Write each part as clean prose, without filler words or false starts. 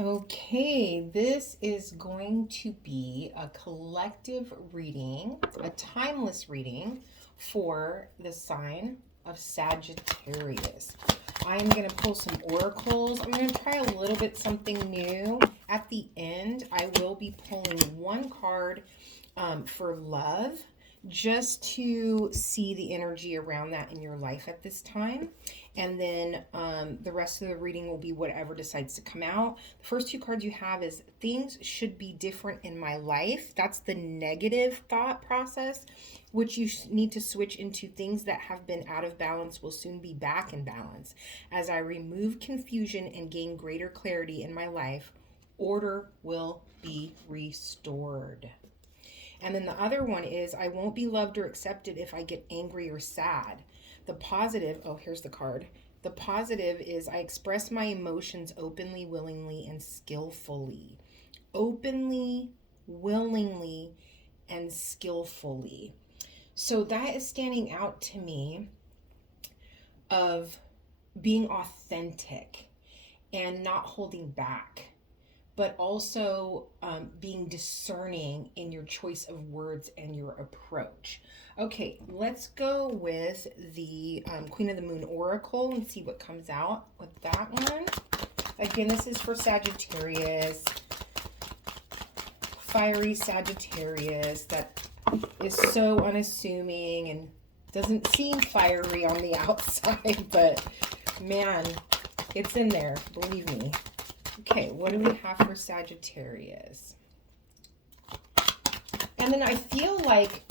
Okay, this is going to be a collective reading, a timeless reading for the sign of Sagittarius. I am going to pull some oracles. I'm going to try a little bit something new. At the end, I will be pulling one card for love, just to see the energy around that in your life at this time. And then the rest of the reading will be whatever decides to come out. The first two cards you have is things should be different in my life. That's the negative thought process, which you need to switch into things that have been out of balance will soon be back in balance. As I remove confusion and gain greater clarity in my life, order will be restored. And then the other one is I won't be loved or accepted if I get angry or sad. The positive, oh, here's the card. The positive is I express my emotions openly, willingly, and skillfully. Openly, willingly, and skillfully. So that is standing out to me of being authentic and not holding back, but also being discerning in your choice of words and your approach. Okay, let's go with the Queen of the Moon Oracle and see what comes out with that one. Again, this is for Sagittarius, fiery Sagittarius that is so unassuming and doesn't seem fiery on the outside, but man, it's in there, believe me. Okay, what do we have for Sagittarius? And then I feel like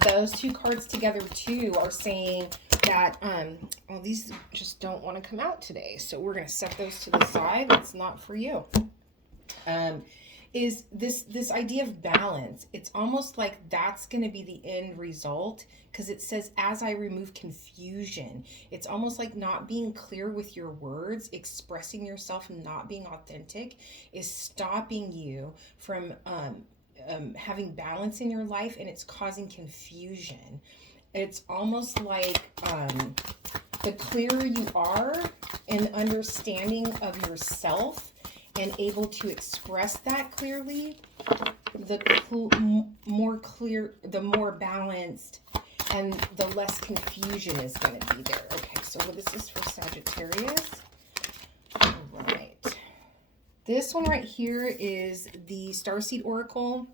those two cards together too are saying that, well, these just don't want to come out today. So we're going to set those to the side. That's not for you. Is this idea of balance. It's almost like that's going to be the end result, because it says as I remove confusion. It's almost like not being clear with your words, expressing yourself and not being authentic is stopping you from having balance in your life, and it's causing confusion. It's almost like the clearer you are in understanding of yourself and able to express that clearly, the more clear, the more balanced, and the less confusion is going to be there. Okay, so this is for Sagittarius. All right. This one right here is the Starseed Oracle.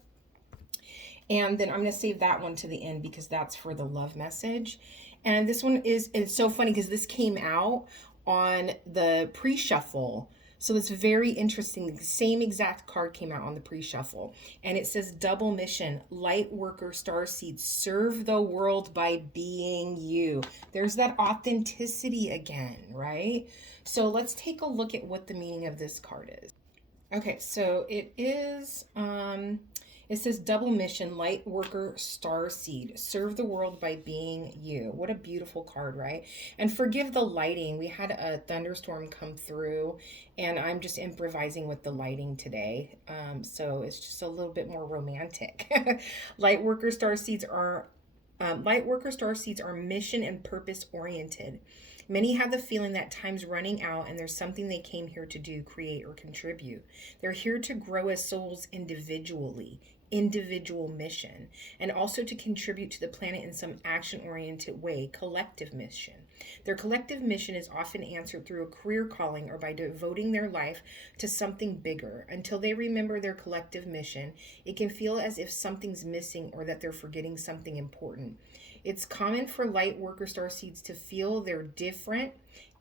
And then I'm going to save that one to the end because that's for the love message. And this one it's so funny because this came out on the pre-shuffle. So it's very interesting. The same exact card came out on the pre-shuffle. And it says double mission, light worker, starseed, serve the world by being you. There's that authenticity again, right? So let's take a look at what the meaning of this card is. Okay, so it is, it says double mission, light worker, starseed, serve the world by being you. What a beautiful card, right? And forgive the lighting. We had a thunderstorm come through, and I'm just improvising with the lighting today. So it's just a little bit more romantic. Light worker, starseeds are mission and purpose oriented. Many have the feeling that time's running out and there's something they came here to do, create, or contribute. They're here to grow as souls individually, individual mission, and also to contribute to the planet in some action-oriented way, collective mission. Their collective mission is often answered through a career calling or by devoting their life to something bigger. Until they remember their collective mission, it can feel as if something's missing or that they're forgetting something important. It's common for light worker starseeds to feel they're different,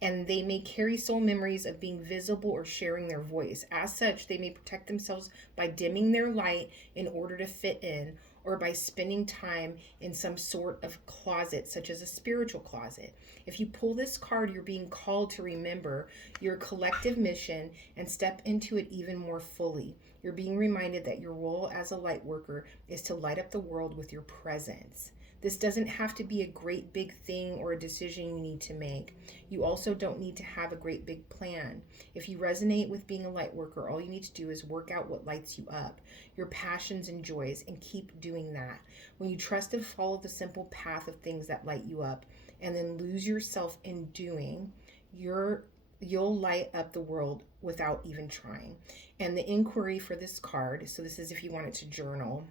and they may carry soul memories of being visible or sharing their voice. As such, they may protect themselves by dimming their light in order to fit in, or by spending time in some sort of closet, such as a spiritual closet. If you pull this card, you're being called to remember your collective mission and step into it even more fully. You're being reminded that your role as a light worker is to light up the world with your presence. This doesn't have to be a great big thing or a decision you need to make. You also don't need to have a great big plan. If you resonate with being a light worker, all you need to do is work out what lights you up, your passions and joys, and keep doing that. When you trust and follow the simple path of things that light you up, and then lose yourself in doing, your you'll light up the world without even trying. And the inquiry for this card, so this is if you wanted to journal,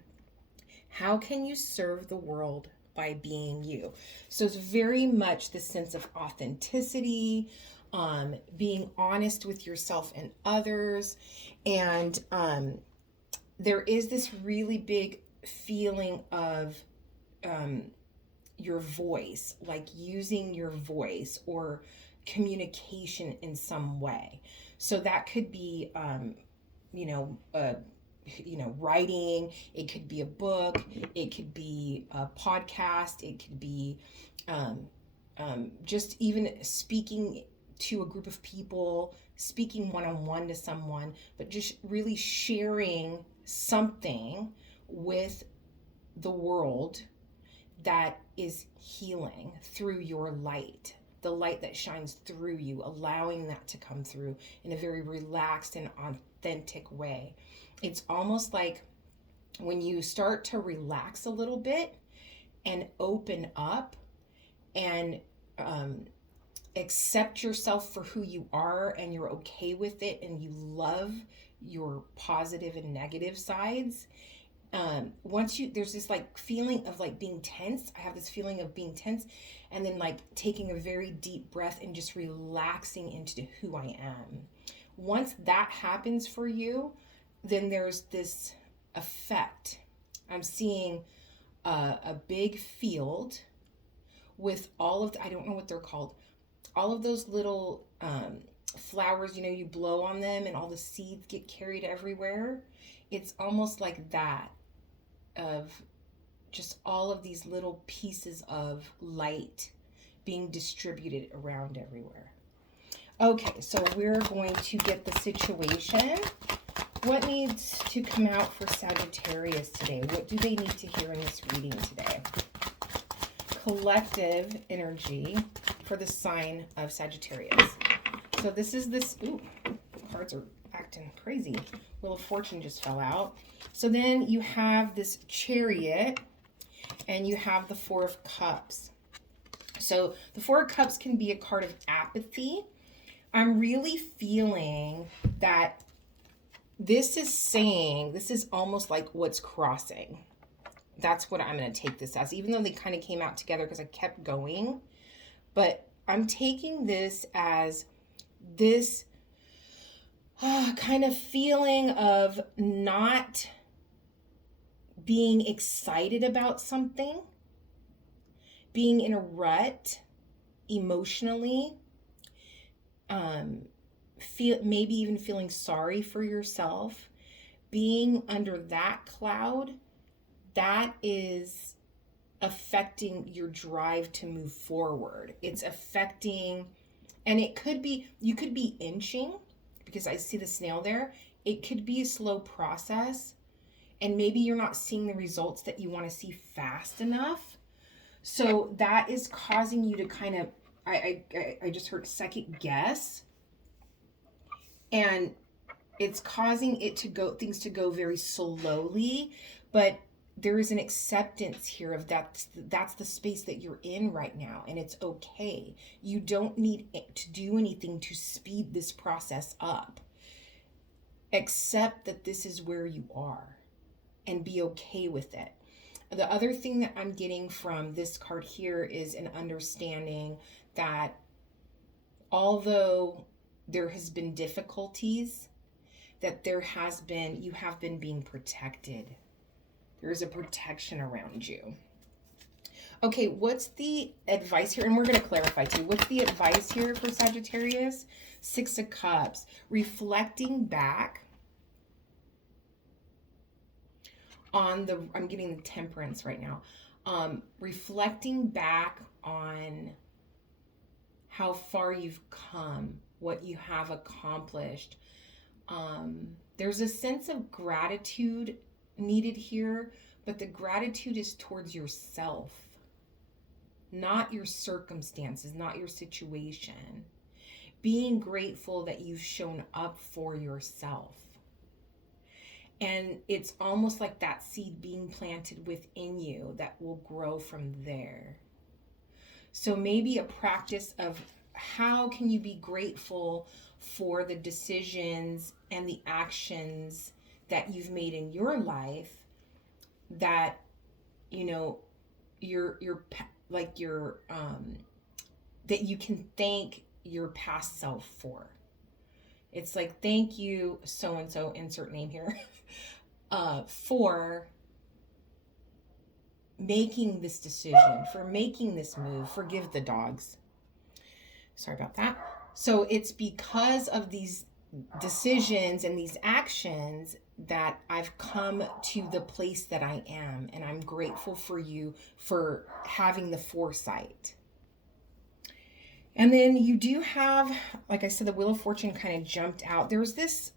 how can you serve the world by being you? So it's very much the sense of authenticity, being honest with yourself and others. And there is this really big feeling of your voice, like using your voice or communication in some way. So that could be, you know, writing. It could be a book. It could be a podcast. It could be just even speaking to a group of people, speaking one-on-one to someone, but just really sharing something with the world that is healing through your light, the light that shines through you, allowing that to come through in a very relaxed and authentic way. It's almost like when you start to relax a little bit and open up and accept yourself for who you are, and you're okay with it, and you love your positive and negative sides. There's this like feeling of like being tense. I have this feeling of being tense, and then like taking a very deep breath and just relaxing into who I am. Once that happens for you, then there's this effect. I'm seeing a big field with all of I don't know what they're called, all of those little flowers, you blow on them and all the seeds get carried everywhere. It's almost like that, of just all of these little pieces of light being distributed around everywhere. Okay, so we're going to get the situation. What needs to come out for Sagittarius today? What do they need to hear in this reading today? Collective energy for the sign of Sagittarius. So this is ooh, cards are acting crazy. Wheel of Fortune just fell out. So then you have this Chariot, and you have the Four of Cups. So the Four of Cups can be a card of apathy. I'm really feeling that this is almost like what's crossing. That's what I'm going to take this as, even though they kind of came out together because I kept going. But I'm taking this as this kind of feeling of not being excited about something, being in a rut emotionally, maybe even feeling sorry for yourself, being under that cloud. That is affecting your drive to move forward. It's affecting, and it could be, you could be inching, because I see the snail there. It could be a slow process, and maybe you're not seeing the results that you want to see fast enough. So that is causing you to kind of, I just heard second guess, and it's causing things to go very slowly, but there is an acceptance here of that's the space that you're in right now, and it's okay. You don't need to do anything to speed this process up. Accept that this is where you are and be okay with it. The other thing that I'm getting from this card here is an understanding that although there has been difficulties, that you have been being protected. There's a protection around you. Okay, what's the advice here? And we're going to clarify too. What's the advice here for Sagittarius? Six of Cups. Reflecting back on I'm getting the Temperance right now. Reflecting back on how far you've come, what you have accomplished. There's a sense of gratitude needed here, but the gratitude is towards yourself, not your circumstances, not your situation. Being grateful that you've shown up for yourself. And it's almost like that seed being planted within you that will grow from there. So maybe a practice of how can you be grateful for the decisions and the actions that you've made in your life that, you know, you're like your that you can thank your past self for. It's like, thank you, so and so, insert name here, for making this decision, for making this move. Forgive the dogs. Sorry about that. So it's because of these decisions and these actions that I've come to the place that I am. And I'm grateful for you for having the foresight. And then you do have, like I said, the Wheel of Fortune kind of jumped out. There's this,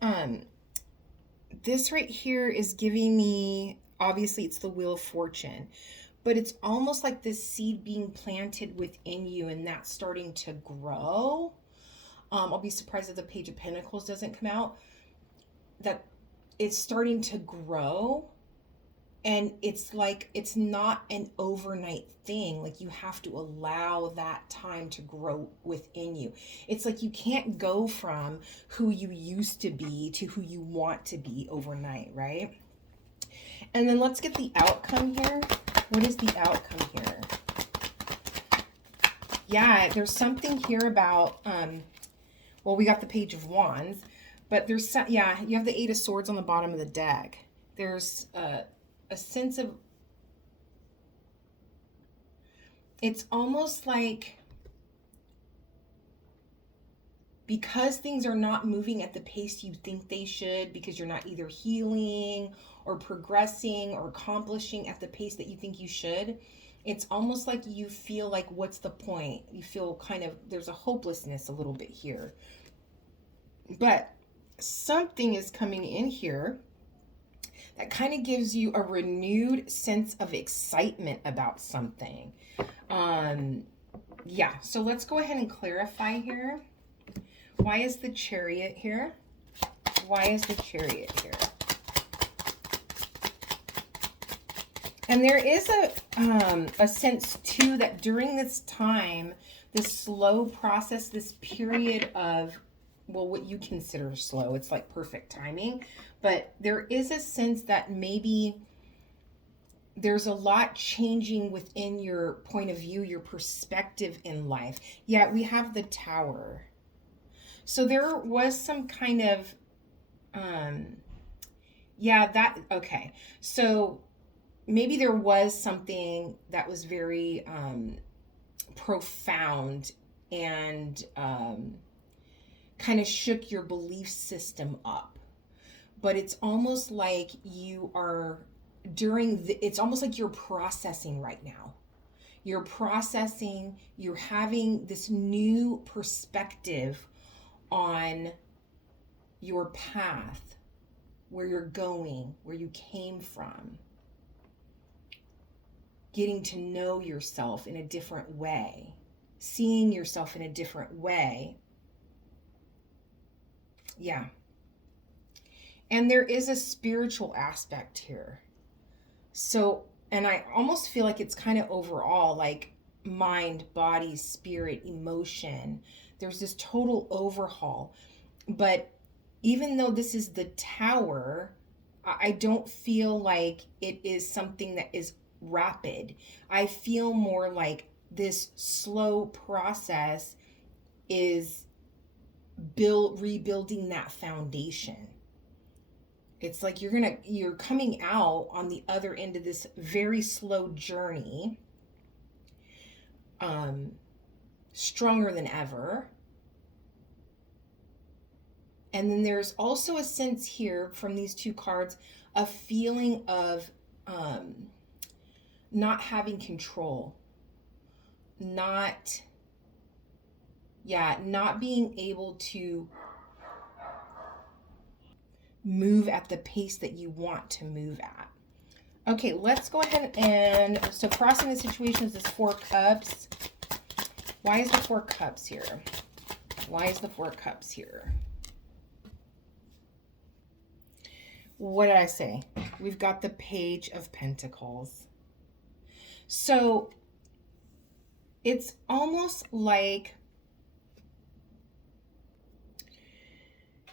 this right here is giving me, obviously it's the Wheel of Fortune, but it's almost like this seed being planted within you and that's starting to grow. I'll be surprised if the Page of Pentacles doesn't come out. That it's starting to grow. And it's like, it's not an overnight thing. Like, you have to allow that time to grow within you. It's like you can't go from who you used to be to who you want to be overnight, right? And then let's get the outcome here. What is the outcome here? Yeah, there's something here about, well, we got the Page of Wands, but there's some, yeah, you have the Eight of Swords on the bottom of the deck. There's a sense of, it's almost like because things are not moving at the pace you think they should, because you're not either healing or progressing or accomplishing at the pace that you think you should, it's almost like you feel like, what's the point? You feel kind of, there's a hopelessness a little bit here. But something is coming in here that kind of gives you a renewed sense of excitement about something. Yeah, so let's go ahead and clarify here. Why is the Chariot here? Why is the Chariot here? And there is a sense too that during this time, this slow process, this period of, well, what you consider slow, it's like perfect timing, but there is a sense that maybe there's a lot changing within your point of view, your perspective in life. Yeah, we have the Tower. So there was some kind of, yeah, that, okay. So maybe there was something that was very profound and kind of shook your belief system up. But it's almost like you are it's almost like you're processing right now. You're processing, you're having this new perspective on your path, where you're going, where you came from. Getting to know yourself in a different way, seeing yourself in a different way. Yeah. And there is a spiritual aspect here. So, and I almost feel like it's kind of overall like mind, body, spirit, emotion. There's this total overhaul. But even though this is the Tower, I don't feel like it is something that is rapid. I feel more like this slow process is rebuilding that foundation. It's like you're coming out on the other end of this very slow journey, stronger than ever. And then there's also a sense here from these two cards, a feeling of not having control, not being able to move at the pace that you want to move at. Okay, let's go ahead and, so crossing the situation is this Four Cups. Why is the Four Cups here? Why is the Four Cups here? What did I say? We've got the Page of Pentacles. So it's almost like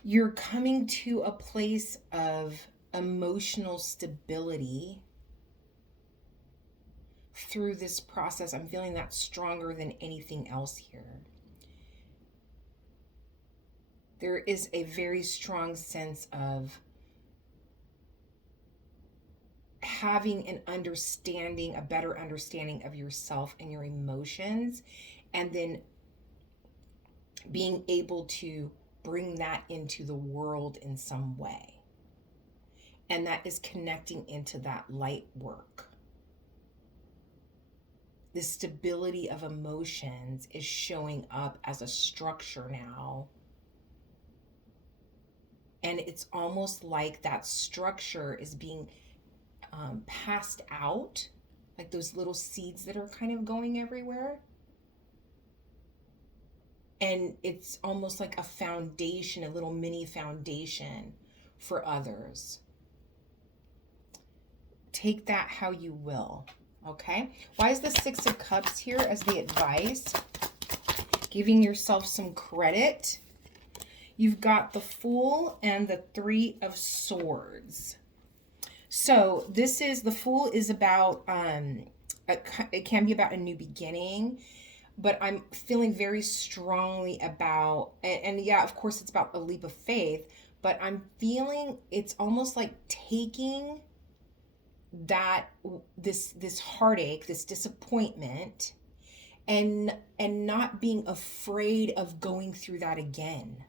You're coming to a place of emotional stability through this process. I'm feeling that stronger than anything else here. There is a very strong sense of having an understanding, a better understanding of yourself and your emotions, and then being able to bring that into the world in some way. And that is connecting into that light work. The stability of emotions is showing up as a structure now. And it's almost like that structure is being passed out, like those little seeds that are kind of going everywhere. And it's almost like a foundation, a little mini foundation for others. Take that how you will, okay? Why is the Six of Cups here as the advice? Giving yourself some credit. You've got the Fool and the Three of Swords. So this is, the Fool is about, it can be about a new beginning, but I'm feeling very strongly about, and yeah, of course it's about a leap of faith, but I'm feeling it's almost like taking that, this heartache, this disappointment, and not being afraid of going through that again.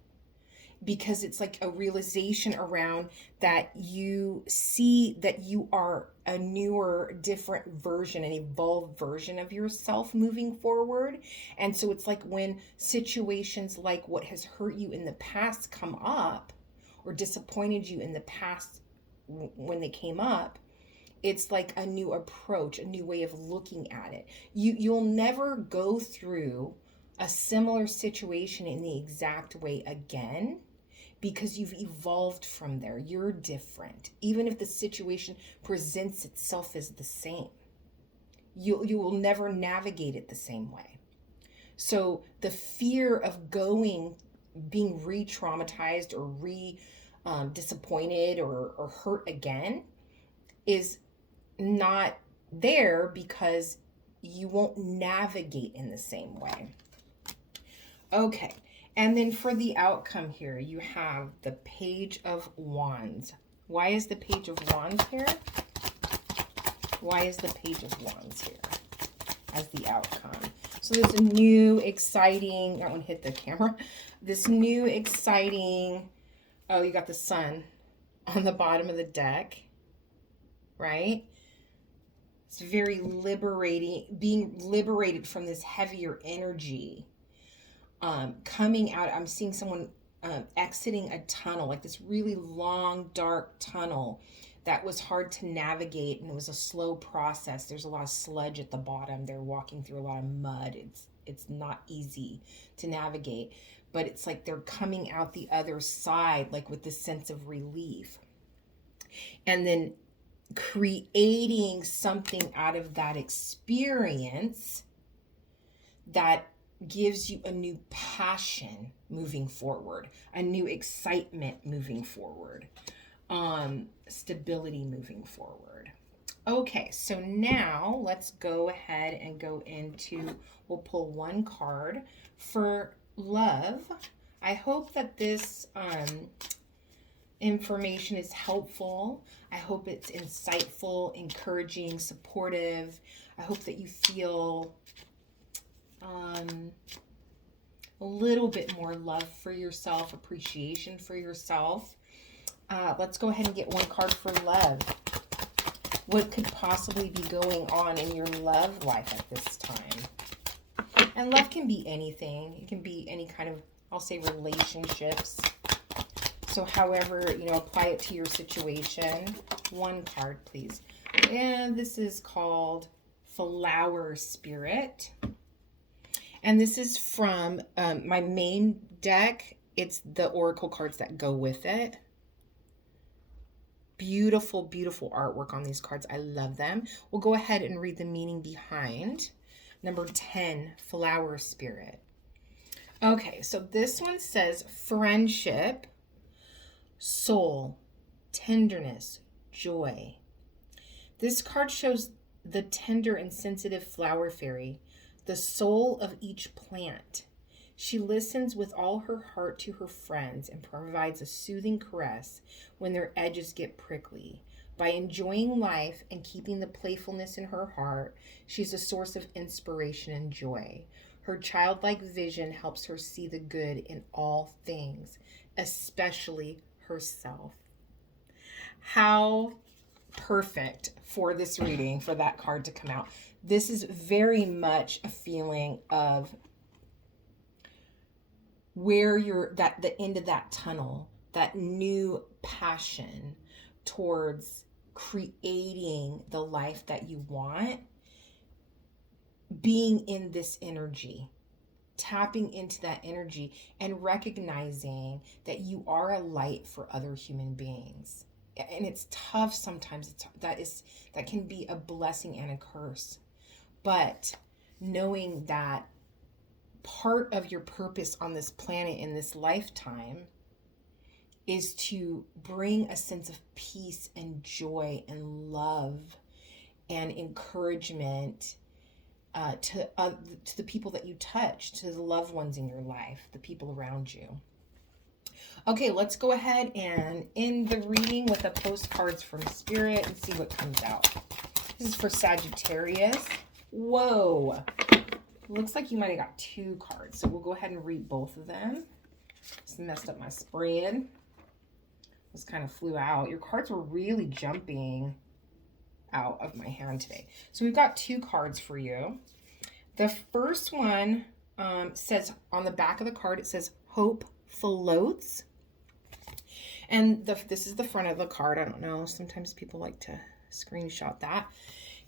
Because it's like a realization around that you see that you are a newer, different version, an evolved version of yourself moving forward. And so it's like when situations like what has hurt you in the past come up, or disappointed you in the past when they came up, it's like a new approach, a new way of looking at it. You'll never go through a similar situation in the exact way again, because you've evolved from there. You're different. Even if the situation presents itself as the same, you will never navigate it the same way. So the fear of being re-traumatized or disappointed or hurt again is not there, because you won't navigate in the same way. Okay. And then for the outcome here, you have the Page of Wands. Why is the Page of Wands here? Why is the Page of Wands here as the outcome? So there's a new, exciting, that one hit the camera. This new, exciting, oh, you got the Sun on the bottom of the deck, right? It's very liberating, being liberated from this heavier energy. Coming out, I'm seeing someone exiting a tunnel, like this really long, dark tunnel that was hard to navigate, and it was a slow process. There's a lot of sludge at the bottom. They're walking through a lot of mud. It's not easy to navigate, but it's like they're coming out the other side, like with this sense of relief. And then creating something out of that experience that gives you a new passion moving forward, a new excitement moving forward, stability moving forward. Okay, so now let's go ahead and go into, we'll pull one card for love. I hope that this information is helpful. I hope it's insightful, encouraging, supportive. I hope that you feel a little bit more love for yourself, appreciation for yourself. Let's go ahead and get one card for love. What could possibly be going on in your love life at this time? And love can be anything. It can be any kind of, I'll say, relationships. So however, apply it to your situation. One card, please. And this is called Flower Spirit. And this is from my main deck. It's the oracle cards that go with it. Beautiful, beautiful artwork on these cards. I love them. We'll go ahead and read the meaning behind. Number 10, Flower Spirit. Okay, so this one says friendship soul, tenderness, joy. This card shows the tender and sensitive flower fairy, the soul of each plant. She listens with all her heart to her friends and provides a soothing caress when their edges get prickly. By enjoying life and keeping the playfulness in her heart, she's a source of inspiration and joy. Her childlike vision helps her see the good in all things, especially herself. How perfect for this reading for that card to come out. This is very much a feeling of where you're, that the end of that tunnel, that new passion towards creating the life that you want, being in this energy, tapping into that energy and recognizing that you are a light for other human beings. And it's tough sometimes. That can be a blessing and a curse. But knowing that part of your purpose on this planet in this lifetime is to bring a sense of peace and joy and love and encouragement to the people that you touch, to the loved ones in your life, the people around you. Okay, let's go ahead and end the reading with the postcards from Spirit and see what comes out. This is for Sagittarius. Whoa. Looks like you might have got 2 cards. So we'll go ahead and read both of them. Just messed up my spread. This kind of flew out. Your cards were really jumping out of my hand today. So we've got 2 cards for you. The first one says on the back of the card, it says hope floats. And this is the front of the card. I don't know. Sometimes people like to screenshot that.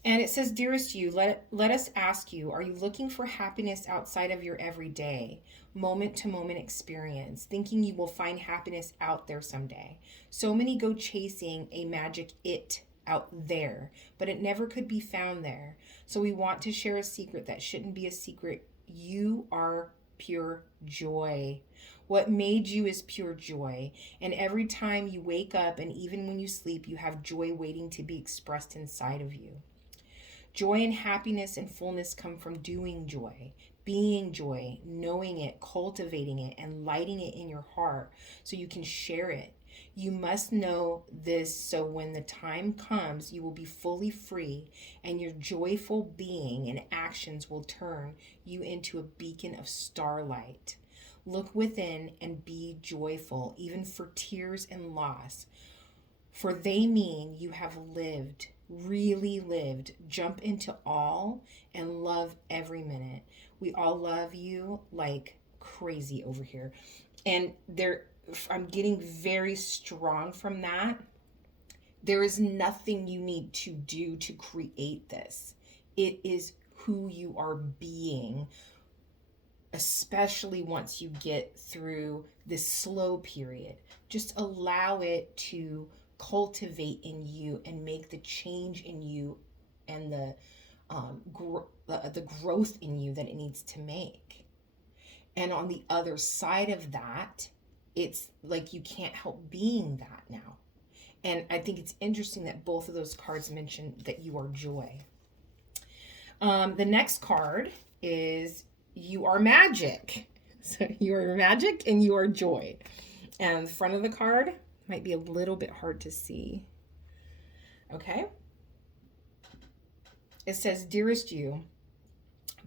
And it says, dearest you, let us ask you, are you looking for happiness outside of your everyday, moment-to-moment experience, thinking you will find happiness out there someday? So many go chasing a magic it out there, but it never could be found there. So we want to share a secret that shouldn't be a secret. You are pure joy. What made you is pure joy. And every time you wake up and even when you sleep, you have joy waiting to be expressed inside of you. Joy and happiness and fullness come from doing joy, being joy, knowing it, cultivating it, and lighting it in your heart so you can share it. You must know this so when the time comes, you will be fully free and your joyful being and actions will turn you into a beacon of starlight. Look within and be joyful, even for tears and loss, for they mean you have lived, really lived. Jump into all and love every minute. We all love you like crazy over here. And I'm getting very strong from that. There is nothing you need to do to create this. It is who you are being, especially once you get through this slow period. Just allow it to cultivate in you and make the change in you and the growth in you that it needs to make. And on the other side of that, it's like you can't help being that now. And I think it's interesting that both of those cards mention that you are joy. The next card is you are magic. So you are magic and you are joy. And the front of the card might be a little bit hard to see. Okay. It says, dearest you,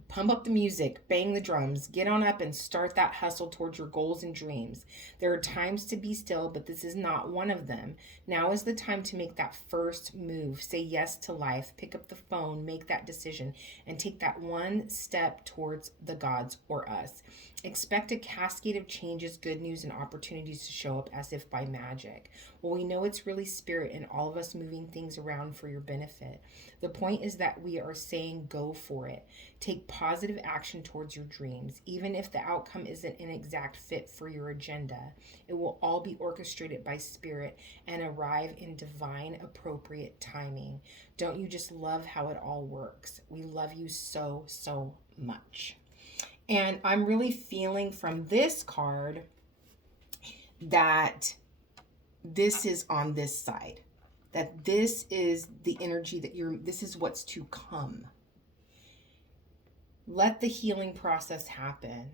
pump up the music, bang the drums, get on up and start that hustle towards your goals and dreams. There are times to be still, but this is not one of them. Now is the time to make that first move. Say yes to life, pick up the phone, make that decision, and take that one step towards the gods or us. Expect a cascade of changes, good news, and opportunities to show up as if by magic. Well, we know it's really spirit and all of us moving things around for your benefit. The point is that we are saying go for it. Take positive action towards your dreams. Even if the outcome isn't an exact fit for your agenda, it will all be orchestrated by spirit and arrive in divine appropriate timing. Don't you just love how it all works? We love you so, so much. And I'm really feeling from this card that this is on this side, that this is the energy that this is what's to come. Let the healing process happen.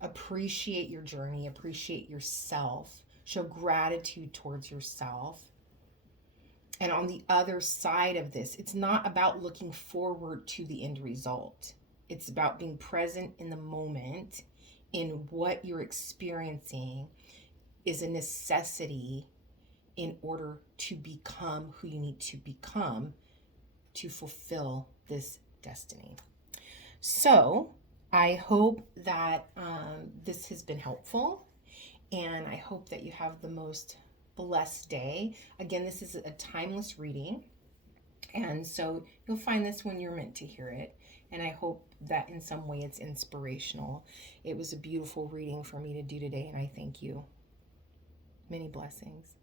Appreciate your journey, appreciate yourself, show gratitude towards yourself. And on the other side of this, it's not about looking forward to the end result. It's about being present in the moment, in what you're experiencing is a necessity in order to become who you need to become to fulfill this destiny. So I hope that this has been helpful, and I hope that you have the most blessed day. Again, this is a timeless reading, and so you'll find this when you're meant to hear it, and I hope that in some way it's inspirational. It was a beautiful reading for me to do today, and I thank you. Many blessings.